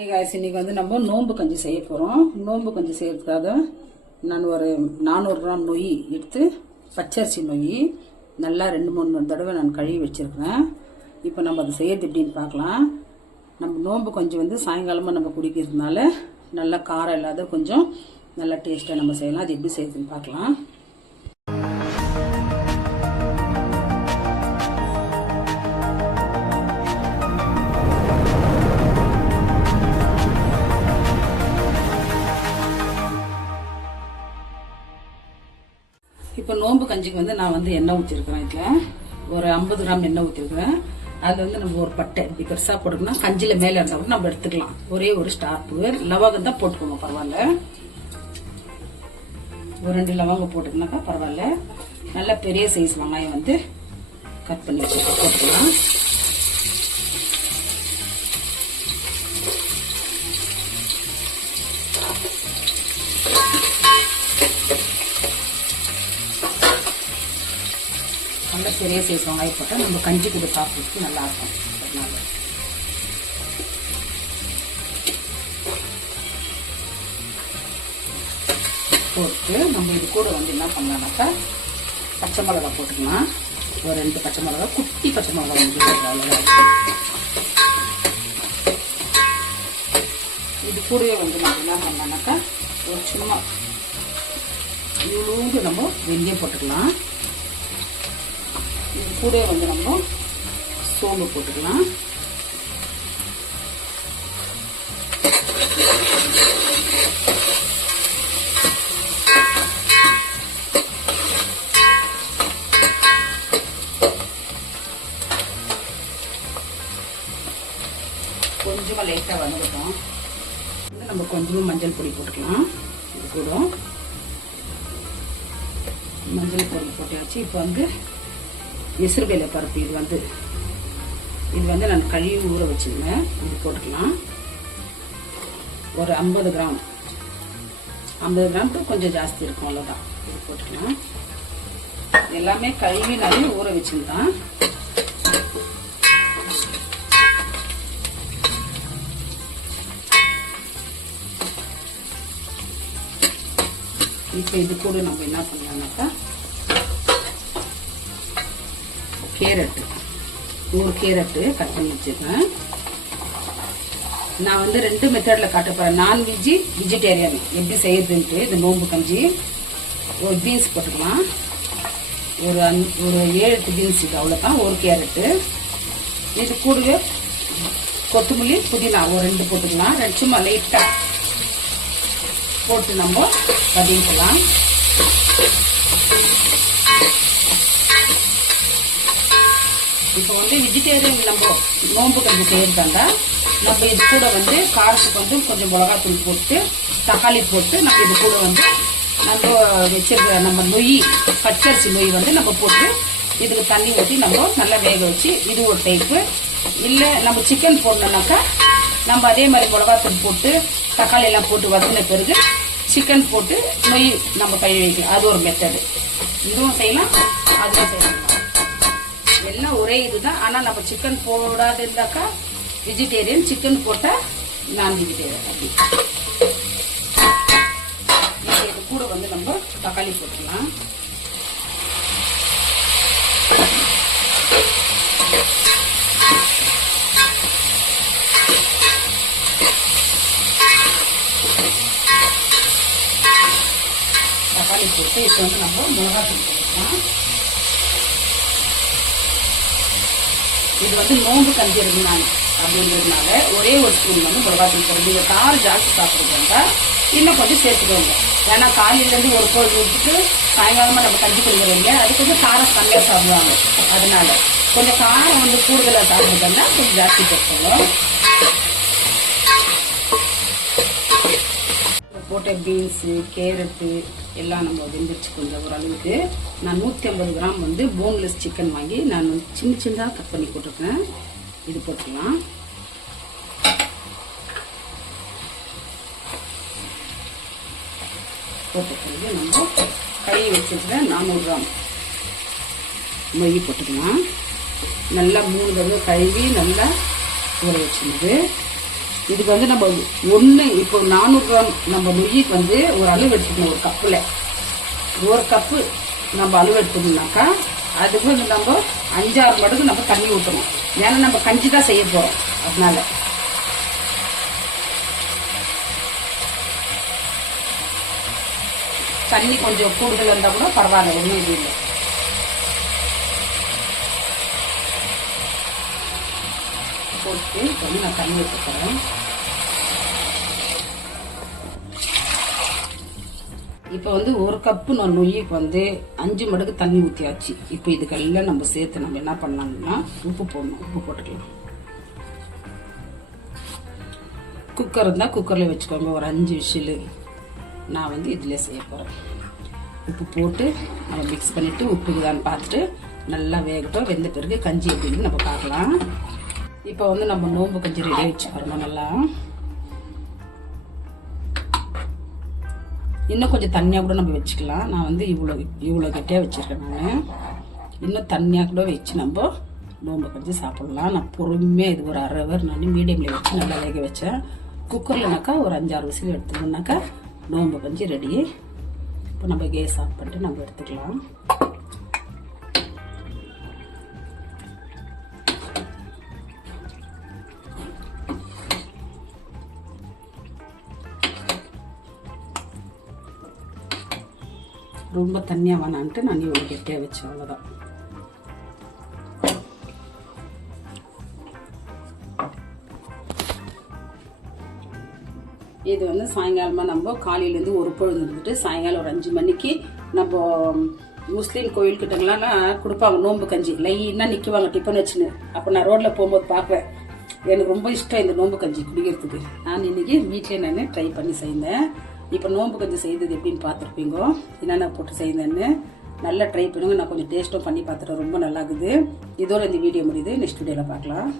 இன்னைக்கு வந்து நம்ம நோம்பு கஞ்சி செய்ய போகிறோம். நோம்பு கஞ்சி செய்யறதுக்காக நான் ஒரு 400 கிராம் நொய் எடுத்து, பச்சரிசி நொய் நல்லா 2-3 தடவை நான் கழுவி வச்சிருக்கிறேன். இப்போ நம்ம அதை செய்யறது எப்படின்னு பார்க்கலாம். நம்ம நோம்பு கஞ்சி வந்து சாயங்காலமாக நம்ம குடிக்கிறதுனால நல்லா காரம் இல்லாத கொஞ்சம் நல்லா டேஸ்ட்டாக நம்ம செய்யலாம். அது எப்படி செய்யறதுன்னு பார்க்கலாம். இப்போ நோம்பு கஞ்சிக்கு வந்து நான் வந்து எண்ணெய் ஊற்றிருக்கிறேன். இதில் ஒரு 50 கிராம் எண்ணெய் ஊற்றிருக்கிறேன். அதில் வந்து நம்ம ஒரு பட்டை இப்படி பெருசாக போட்டுக்கணும். கஞ்சியில் மேலே இருந்தால் கூட நம்ம எடுத்துக்கலாம். ஒரே ஒரு ஸ்டார்ப்பு லவங்கம் தான் போட்டுக்கோங்க, பரவாயில்ல. ஒரு 2 லவங்கம் போட்டுக்கனாக்கா பரவாயில்ல. நல்ல பெரிய சைஸ் வெங்காயம் வந்து கட் பண்ணி போட்டுக்கலாம். நல்ல பெரிய சைஸ் வெங்காயம் போட்டால் நம்ம கஞ்சி கூட சாப்பிட்றதுக்கு நல்லா இருக்கும். அதனால போட்டு நம்ம இது கூட வந்து என்ன பண்ணலாம்னாக்கா பச்சை மிளகா போட்டுக்கலாம். ஒரு 2 பச்சை மிளகா, குட்டி பச்சை மிளகா வந்து போட்டுக்கலாம். இது கூடவே வந்து நம்ம என்ன பண்ணலாம்னாக்கா ஒரு சும்மா இவ்வளோண்டு நம்ம வெந்தயம் போட்டுக்கலாம். இது கூட வந்து நம்ம சோம்பு போட்டுக்கலாம். கொஞ்சமா லைட்டா வதங்கட்டும். நம்ம கொஞ்சமா மஞ்சள் பொடி போட்டுக்கலாம். இது கூட மஞ்சள் பொடி போட்டாச்சு. இப்போ வந்து எசுறுவேலை பருப்பு இது வந்து நான் கழுவி ஊற வச்சிருந்தேன். இது போட்டுக்கலாம். ஒரு 50 கிராம், 50 கிராம் கொஞ்சம் ஜாஸ்தி இருக்கும், அவ்வளோதான். இது போட்டுக்கலாம். எல்லாமே கழுவி நிறைய ஊற வச்சிருந்தேன். இப்போ இது கூட நம்ம என்ன பண்ணலாம்னாக்கா கேரட்டு, ஒரு கேரட்டு கட் பண்ணி வச்சிருக்கேன். நான் வந்து 2 மெத்தட்ல காட்ட போறேன். நான்வெஜ், வெஜிடேரியன் எப்படி செய்யறதுன்ட்டு. இந்த நோம்பு கஞ்சி ஒரு பீன்ஸ் போட்டுக்கலாம். ஒரு 7-8 பீன்ஸ், இது அவ்வளோதான். ஒரு கேரட்டு. இது கூடவே கொத்தமல்லி, புதினா ஒரு 2 போட்டுக்கலாம். சும்மா லைட்டா போட்டு நம்ம வதக்கலாம். இப்போ வந்து வெஜிடேரியன் நம்ம நோம்பு கஞ்சி செய்யறதாண்டா நம்ம இது கூட வந்து காரத்துக்கு வந்து கொஞ்சம் மிளகாத்தூள் போட்டு, தக்காளி போட்டு நம்ம இது கூட வந்து நம்ம வச்சிருக்கிற நம்ம நொய், பச்சரிசி நொய் வந்து நம்ம போட்டு இதுக்கு தண்ணி ஊற்றி நம்ம நல்லா வேக வச்சு, இது ஒரு டைப்பு. இல்லை நம்ம சிக்கன் போடணுன்னாக்கா நம்ம அதே மாதிரி மிளகாத்தூள் போட்டு தக்காளி எல்லாம் போட்டு வதங்கின பிறகு சிக்கன் போட்டு நொய் நம்ம கழுவி வைக்கலாம். அது ஒரு மெத்தடு. இதுவும் செய்யலாம், அதுவும் செய்யலாம். எல்லாம் ஒரே இதுதான். ஆனா நம்ம சிக்கன் போடாது இருந்தாக்கா வெஜிடேரியன், சிக்கன் போட்டா நான் வெஜிடேரியன். அப்படி இது கூட வந்து நம்ம தக்காளி போட்டுக்கலாம். தக்காளி போட்டு இப்போ வந்து நம்ம மிளகாத்தூள் போட்டுக்கலாம். இது வந்து நோம்பு கஞ்சி இருந்தாங்க அப்படின்றதுனால ஒரே ஒரு ஸ்பூன் வந்து மிளகாத்தூள் போடுறது. நீங்கள் காரம் ஜாஸ்தி சாப்பிடுறவங்க இன்னும் கொஞ்சம் சேர்த்துக்கோங்க. ஏன்னா காலையிலேருந்து ஒரு கோழி விட்டுட்டு சாயங்காலமாக நம்ம கஞ்சி குடிக்கிறவங்க அது கொஞ்சம் காரம் கம்மியாக சாப்பிடுவாங்க. அதனால கொஞ்சம் காரம் வந்து கூடுதலாக சாப்பிடுறதுன்னா கொஞ்சம் ஜாஸ்தி சேர்த்துக்கோங்க. போட்ட பீன்ஸு, கேரட்டு எல்லாம் நம்ம வெந்துருச்சு கொஞ்சம் ஓரளவுக்கு. நான் 150 கிராம் வந்து போன்லெஸ் சிக்கன் வாங்கி நான் சின்ன சின்னதாக கட் பண்ணி போட்டிருக்கேன். இது போட்டுக்கலாம். போட்ட பிறகு நம்ம கழுவி வச்சிருக்கிற 400 கிராம் நொய் போட்டுக்கலாம். நல்லா 3 தடவை கழுவி நல்லா ஊற வச்சிருந்தது. இதுக்கு வந்து நம்ம ஒன்று இப்போ 400 கிராம் நம்ம நெய்க்கு வந்து ஒரு அளவு எடுத்துக்கணும். ஒரு கப்பில் 1 கப்பு நம்ம அளவு எடுத்துக்கணும்னாக்கா அதுக்கு வந்து நம்ம 5-6 மடங்கு நம்ம தண்ணி ஊற்றணும். ஏன்னா நம்ம கஞ்சி தான் செய்ய போகிறோம். அதனால தண்ணி கொஞ்சம் கூடுதல் இருந்தால் கூட பரவாயில்ல, ஒன்றும் இது இல்லை. போட்டு கொஞ்சம் நான் தண்ணி ஊற்றிக்கிறேன். இப்போ வந்து 1 கப்பு நான் நொய்யுக்கு வந்து 5 மடங்கு தண்ணி ஊற்றியாச்சு. இப்போ இதுக்கெல்லாம் நம்ம சேர்த்து நம்ம என்ன பண்ணலாம்னா உப்பு போடணும். உப்பு போட்டுக்கலாம். குக்கர் இருந்தால் குக்கரில் வச்சுக்கோங்க. ஒரு 5 விசில். நான் வந்து இதில் செய்ய போகிறேன். உப்பு போட்டு நம்ம மிக்ஸ் பண்ணிவிட்டு உப்புக்குதான்னு பார்த்துட்டு நல்லா வேகட்டும். வெந்த பிறகு கஞ்சி எப்படின்னு நம்ம பார்க்கலாம். இப்போ வந்து நம்ம நோம்பு கஞ்சி ரெடி வச்சுக்கிறோம். நல்லா இன்னும் கொஞ்சம் தண்ணியாக கூட நம்ம வச்சுக்கலாம். நான் வந்து இவ்வளோ கெட்டியாக வச்சுருக்கேன். நான் இன்னும் தண்ணியாக கூட வச்சு நம்ம நோம்பு கஞ்சி சாப்பிட்லாம். நான் பொறுமையாக இது ஒரு 1/2 ஹவர் நான் மீடியமில் வச்சு நல்லா வேக வச்சேன். குக்கர்லனாக்கா ஒரு 5-6 விசில் எடுத்துக்கணுன்னாக்கா நோம்பு கஞ்சி ரெடி. இப்போ நம்ம கேஸ் ஆஃப் பண்ணிட்டு நம்ம எடுத்துக்கலாம். ரொம்ப தண்ணியாக வேணான்ட்டு நான் இவ்வளோ கெட்டியாக வச்சேன். அவ்வளோதான். இது வந்து சாயங்காலமாக நம்ம காலையிலேருந்து ஒரு பொழுது இருந்துட்டு சாயங்காலம் ஒரு 5 மணிக்கு நம்ம முஸ்லீம் கோயில்கிட்டங்களாம் கொடுப்பாங்க நோம்பு கஞ்சி. லைனாக நிற்குவாங்க டிஃபன் வச்சுன்னு. அப்போ நான் ரோட்டில் போகும்போது பார்ப்பேன். எனக்கு ரொம்ப இஷ்டம் இந்த நோம்பு கஞ்சி குடிக்கிறதுக்கு. நான் இன்றைக்கி வீட்டிலே நான் ட்ரை பண்ணி செய்தேன். இப்போ நோம்பு கஞ்சி செய்தது எப்படின்னு பார்த்துருப்பீங்க, என்னென்ன போட்டு செய்தேன்னு. நல்லா ட்ரை பண்ணுங்க. நான் கொஞ்சம் டேஸ்ட்டும் பண்ணி பார்த்துட்டேன். ரொம்ப நல்லா இருக்குது. இதோட இந்த வீடியோ முடியுது. நெக்ஸ்ட் வீடியோவில் பார்க்கலாம்.